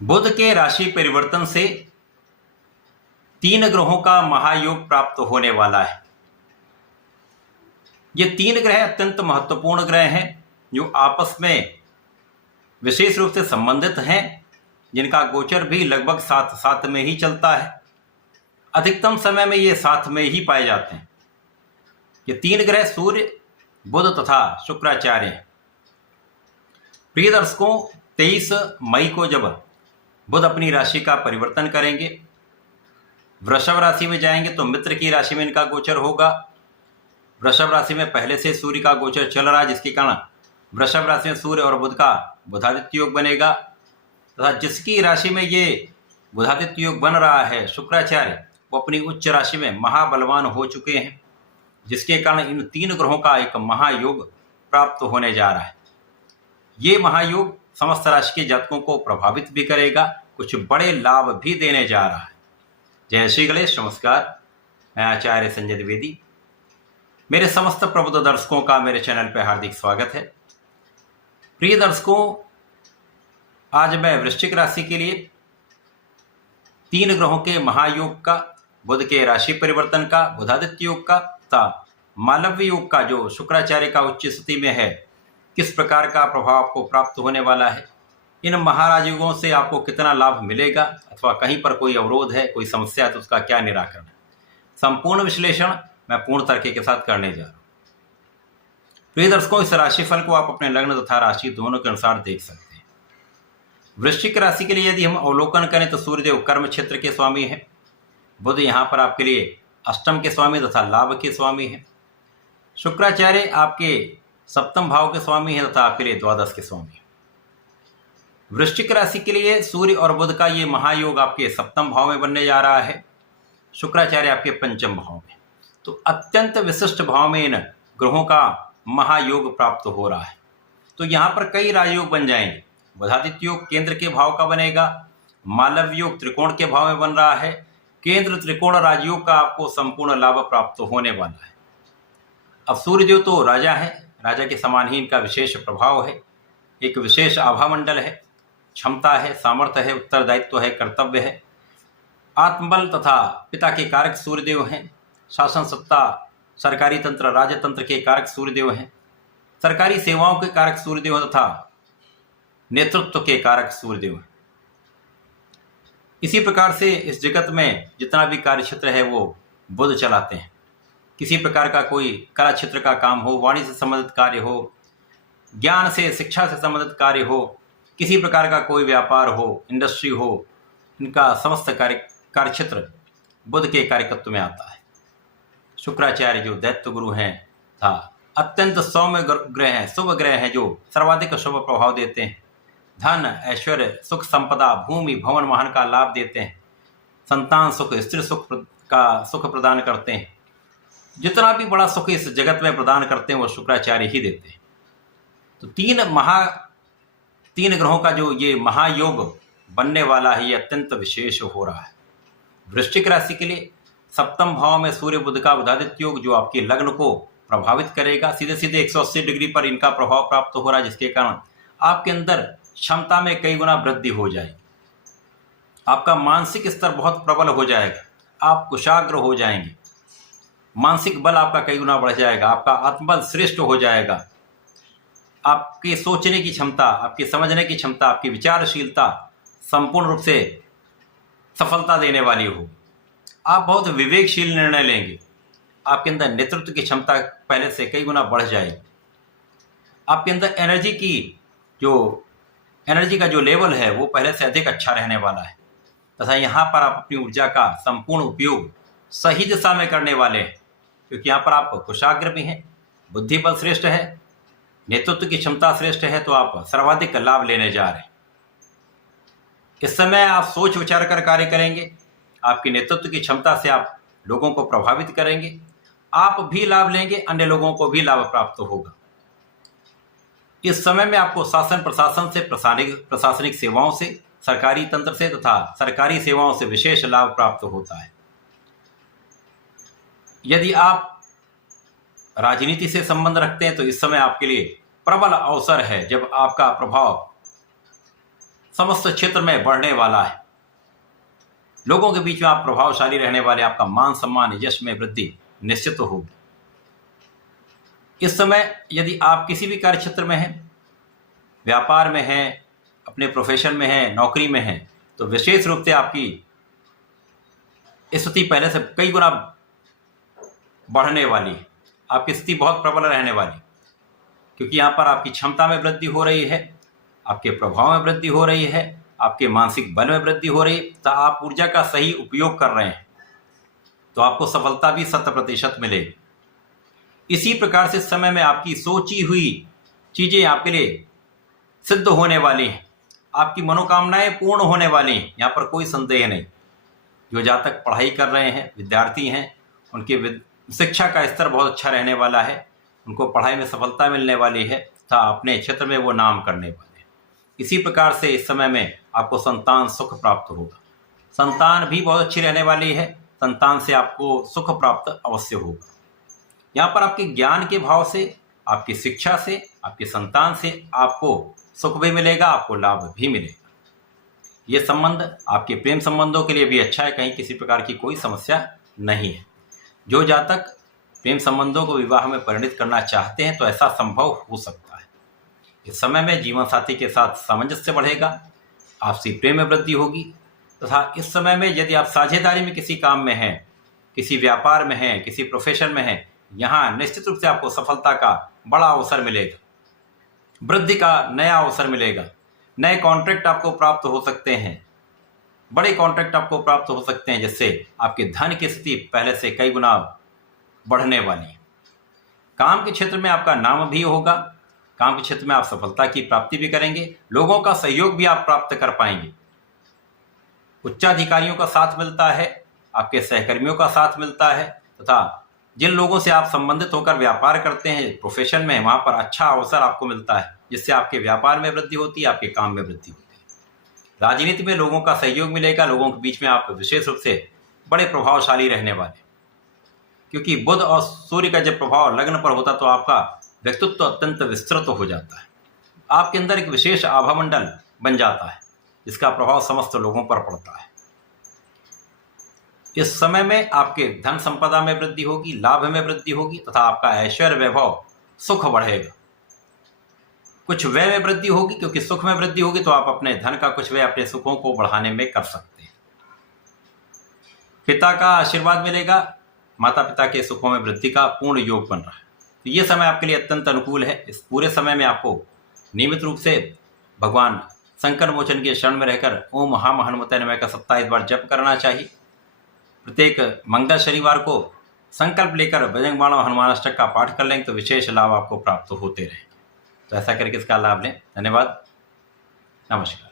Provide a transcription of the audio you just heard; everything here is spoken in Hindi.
बुध के राशि परिवर्तन से 3 ग्रहों का महायोग प्राप्त होने वाला है। ये 3 ग्रह अत्यंत महत्वपूर्ण ग्रह हैं जो आपस में विशेष रूप से संबंधित हैं, जिनका गोचर भी लगभग साथ साथ में ही चलता है। अधिकतम समय में ये साथ में ही पाए जाते हैं। ये 3 ग्रह सूर्य, बुध तथा शुक्राचार्य हैं। प्रिय दर्शकों, 23 मई को जब बुध अपनी राशि का परिवर्तन करेंगे, वृषभ राशि में जाएंगे तो मित्र की राशि में इनका गोचर होगा। वृषभ राशि में पहले से सूर्य का गोचर चल रहा है, जिसके कारण वृषभ राशि में सूर्य और बुध का बुधादित्य योग बनेगा तथा जिसकी राशि में ये बुधादित्य योग बन रहा है शुक्राचार्य, वो अपनी उच्च राशि में महाबलवान हो चुके हैं, जिसके कारण इन 3 ग्रहों का एक महायोग प्राप्त होने जा रहा है। ये महायोग समस्त राशि के जातकों को प्रभावित भी करेगा, कुछ बड़े लाभ भी देने जा रहा है। जय श्री गणेश, नमस्कार। मैं आचार्य संजय द्विवेदी। मेरे समस्त प्रबुद्ध दर्शकों का मेरे चैनल पर हार्दिक स्वागत है। प्रिय दर्शकों, आज मैं वृश्चिक राशि के लिए 3 ग्रहों के महायोग का, बुध के राशि परिवर्तन का, बुधादित्य योग का तथा मालव्य योग का जो शुक्राचार्य का उच्च स्थिति में है, किस प्रकार का प्रभाव आपको प्राप्त होने वाला है, इन महाराज युगों से आपको कितना लाभ मिलेगा अथवा कहीं पर कोई अवरोध है, कोई समस्या है तो उसका क्या निराकरण है, संपूर्ण विश्लेषण मैं पूर्ण तरीके के साथ करने जा रहा हूँ। प्रिय दर्शकों, इस राशिफल को आप अपने लग्न तथा राशि दोनों के अनुसार देख सकते हैं। वृश्चिक राशि के लिए यदि हम अवलोकन करें तो सूर्यदेव कर्म क्षेत्र के स्वामी हैं। बुध यहाँ पर आपके लिए अष्टम के स्वामी तथा लाभ के स्वामी हैं। शुक्राचार्य आपके सप्तम भाव के स्वामी हैं तथा आपके लिए द्वादश के स्वामी हैं। वृश्चिक राशि के लिए सूर्य और बुध का ये महायोग आपके सप्तम भाव में बनने जा रहा है, शुक्राचार्य आपके पंचम भाव में। तो अत्यंत विशिष्ट भाव में इन ग्रहों का महायोग प्राप्त हो रहा है। तो यहाँ पर कई राजयोग बन जाएंगे। बुधादित्य योग केंद्र के भाव का बनेगा, मालव्य योग त्रिकोण के भाव में बन रहा है। केंद्र त्रिकोण राजयोग का आपको संपूर्ण लाभ प्राप्त होने वाला है। अब सूर्यदेव तो राजा है, राजा के समान ही इनका विशेष प्रभाव है, एक विशेष आभा मंडल है, क्षमता है, सामर्थ्य है, उत्तरदायित्व है, कर्तव्य है, आत्मबल तथा पिता के कारक सूर्यदेव हैं। शासन सत्ता, सरकारी तंत्र, राजतंत्र के कारक सूर्यदेव हैं। सरकारी सेवाओं के कारक सूर्यदेव तथा नेतृत्व के कारक सूर्यदेव हैं। इसी प्रकार से इस जगत में जितना भी कार्य क्षेत्र है वो बुध चलाते हैं। किसी प्रकार का कोई कला क्षेत्र का काम हो, वाणिज्य से संबंधित कार्य हो, ज्ञान से, शिक्षा से संबंधित कार्य हो, किसी प्रकार का कोई व्यापार हो, इंडस्ट्री हो, इनका समस्त कार्य क्षेत्र बुध के कार्यकत्व में आता है। शुक्राचार्य जो दैत्य गुरु हैं था अत्यंत सौम्य ग्रह हैं, शुभ ग्रह हैं जो सर्वाधिक शुभ प्रभाव देते हैं। धन, ऐश्वर्य, सुख, संपदा, भूमि, भवन, वाहन का लाभ देते हैं। संतान सुख, स्त्री सुख का सुख प्रदान करते हैं। जितना भी बड़ा सुख इस जगत में प्रदान करते हैं वो शुक्राचार्य ही देते हैं। तो 3 ग्रहों का जो ये महायोग बनने वाला है, ये अत्यंत विशेष हो रहा है। वृश्चिक राशि के लिए सप्तम भाव में सूर्य बुध का बुधादित्य योग जो आपके लग्न को प्रभावित करेगा, सीधे सीधे 180 डिग्री पर इनका प्रभाव प्राप्त हो रहा है, जिसके कारण आपके अंदर क्षमता में कई गुना वृद्धि हो जाएगी। आपका मानसिक स्तर बहुत प्रबल हो जाएगा, आप कुशाग्र हो जाएंगे, मानसिक बल आपका कई गुना बढ़ जाएगा, आपका आत्मबल श्रेष्ठ हो जाएगा, आपके सोचने की क्षमता, आपके समझने की क्षमता, आपकी विचारशीलता संपूर्ण रूप से सफलता देने वाली हो। आप बहुत विवेकशील निर्णय लेंगे, आपके अंदर नेतृत्व की क्षमता पहले से कई गुना बढ़ जाएगी। आपके अंदर एनर्जी का जो लेवल है वो पहले से अधिक अच्छा रहने वाला है तथा यहाँ पर आप अपनी ऊर्जा का संपूर्ण उपयोग सही दिशा में करने वाले हैं, क्योंकि यहाँ पर आप कुशाग्र भी हैं, बुद्धि बल श्रेष्ठ है, नेतृत्व की क्षमता श्रेष्ठ है, तो आप सर्वाधिक लाभ लेने जा रहे हैं। इस समय आप सोच विचार कर कार्य करेंगे, आपकी नेतृत्व की क्षमता से आप लोगों को प्रभावित करेंगे, आप भी लाभ लेंगे, अन्य लोगों को भी लाभ प्राप्त होगा। इस समय में आपको शासन प्रशासन से, प्रशासनिक सेवाओं से, सरकारी तंत्र से तथा सरकारी सेवाओं से विशेष लाभ प्राप्त होता है। यदि आप राजनीति से संबंध रखते हैं तो इस समय आपके लिए प्रबल अवसर है, जब आपका प्रभाव समस्त क्षेत्र में बढ़ने वाला है। लोगों के बीच में आप प्रभावशाली रहने वाले, आपका मान सम्मान यश में वृद्धि निश्चित होगी। इस समय यदि आप किसी भी कार्य क्षेत्र में हैं, व्यापार में हैं, अपने प्रोफेशन में हैं, नौकरी में हैं, तो विशेष रूप से आपकी स्थिति पहले से कई गुना बढ़ने वाली है। आपकी स्थिति बहुत प्रबल रहने वाली, क्योंकि यहाँ पर आपकी क्षमता में वृद्धि हो रही है, आपके प्रभाव में वृद्धि हो रही है, आपके मानसिक बल में वृद्धि हो रही है। तो आप ऊर्जा का सही उपयोग कर रहे हैं तो आपको सफलता भी 100% मिलेगी। इसी प्रकार से इस समय में आपकी सोची हुई चीज़ें आपके लिए सिद्ध होने वाली हैं, आपकी मनोकामनाएं पूर्ण होने वाली हैं, यहाँ पर कोई संदेह नहीं। जो जातक पढ़ाई कर रहे हैं, विद्यार्थी हैं, उनकी शिक्षा का स्तर बहुत अच्छा रहने वाला है, उनको पढ़ाई में सफलता मिलने वाली है तथा अपने क्षेत्र में वो नाम करने वाले हैं। इसी प्रकार से इस समय में आपको संतान सुख प्राप्त होगा, संतान भी बहुत अच्छी रहने वाली है, संतान से आपको सुख प्राप्त अवश्य होगा। यहाँ पर आपके ज्ञान के भाव से, आपकी शिक्षा से, आपके संतान से आपको सुख भी मिलेगा, आपको लाभ भी मिलेगा। ये संबंध आपके प्रेम संबंधों के लिए भी अच्छा है, कहीं किसी प्रकार की कोई समस्या नहीं है। जो जातक प्रेम संबंधों को विवाह में परिणित करना चाहते हैं तो ऐसा संभव हो सकता है। इस समय में जीवन साथी के साथ सामंजस्य बढ़ेगा, आपसी प्रेम में वृद्धि होगी तथा इस समय में यदि आप साझेदारी में किसी काम में हैं, किसी व्यापार में हैं, किसी प्रोफेशन में हैं, यहाँ निश्चित रूप से आपको सफलता का बड़ा अवसर मिलेगा, वृद्धि का नया अवसर मिलेगा, नए कॉन्ट्रैक्ट आपको प्राप्त हो सकते हैं, बड़े कॉन्ट्रैक्ट आपको प्राप्त हो सकते हैं, जिससे आपके धन की स्थिति पहले से कई गुना बढ़ने वाली है। काम के क्षेत्र में आपका नाम भी होगा, काम के क्षेत्र में आप सफलता की प्राप्ति भी करेंगे, लोगों का सहयोग भी आप प्राप्त कर पाएंगे। उच्चाधिकारियों का साथ मिलता है, आपके सहकर्मियों का साथ मिलता है तथा जिन लोगों से आप संबंधित होकर व्यापार करते हैं प्रोफेशन में, वहाँ पर अच्छा अवसर आपको मिलता है, जिससे आपके व्यापार में वृद्धि होती है, आपके काम में वृद्धि होती है। राजनीति में लोगों का सहयोग मिलेगा, लोगों के बीच में आप विशेष रूप से बड़े प्रभावशाली रहने वाले, क्योंकि बुध और सूर्य का जब प्रभाव लग्न पर होता तो आपका व्यक्तित्व अत्यंत विस्तृत हो जाता है, आपके अंदर एक विशेष आभामंडल बन जाता है, जिसका प्रभाव समस्त लोगों पर पड़ता है। इस समय में आपके धन संपदा में वृद्धि होगी, लाभ में वृद्धि होगी तथा आपका ऐश्वर्य वैभव सुख बढ़ेगा। कुछ व्यय में वृद्धि होगी, क्योंकि सुख में वृद्धि होगी तो आप अपने धन का कुछ व्यय अपने सुखों को बढ़ाने में कर सकते हैं। पिता का आशीर्वाद मिलेगा, माता पिता के सुखों में वृद्धि का पूर्ण योग बन रहा है। तो ये समय आपके लिए अत्यंत अनुकूल है। इस पूरे समय में आपको नियमित रूप से भगवान संकट मोचन के शरण में रहकर ओम महाम हनुमते नमः का 27 बार जप करना चाहिए। प्रत्येक मंगल शनिवार को संकल्प लेकर बजरंग बाण हनुमान अष्टक का पाठ कर लेंगे तो विशेष लाभ आपको प्राप्त होते रहेंगे। तो ऐसा करके इसका लाभ लें। धन्यवाद, नमस्कार।